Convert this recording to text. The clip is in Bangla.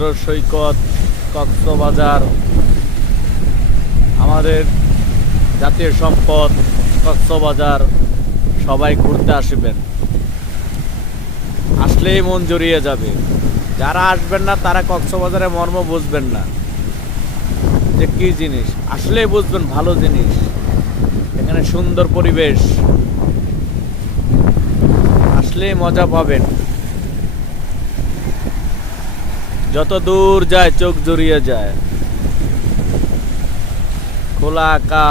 সমুদ্র সৈকত, কক্সবাজার, আমাদের জাতীয় সম্পদ কক্সবাজার, সবাই ঘুরতে আসবেন। আসলেই মন জুড়িয়ে যাবে। যারা আসবেন না তারা কক্সবাজারের মর্ম বুঝবেন না যে কি জিনিস। আসলেই বুঝবেন ভালো জিনিস। এখানে সুন্দর পরিবেশ, আসলেই মজা পাবেন। যত দূর যায় চোখ জুড়িয়ে যায়। খোলা আকাশ।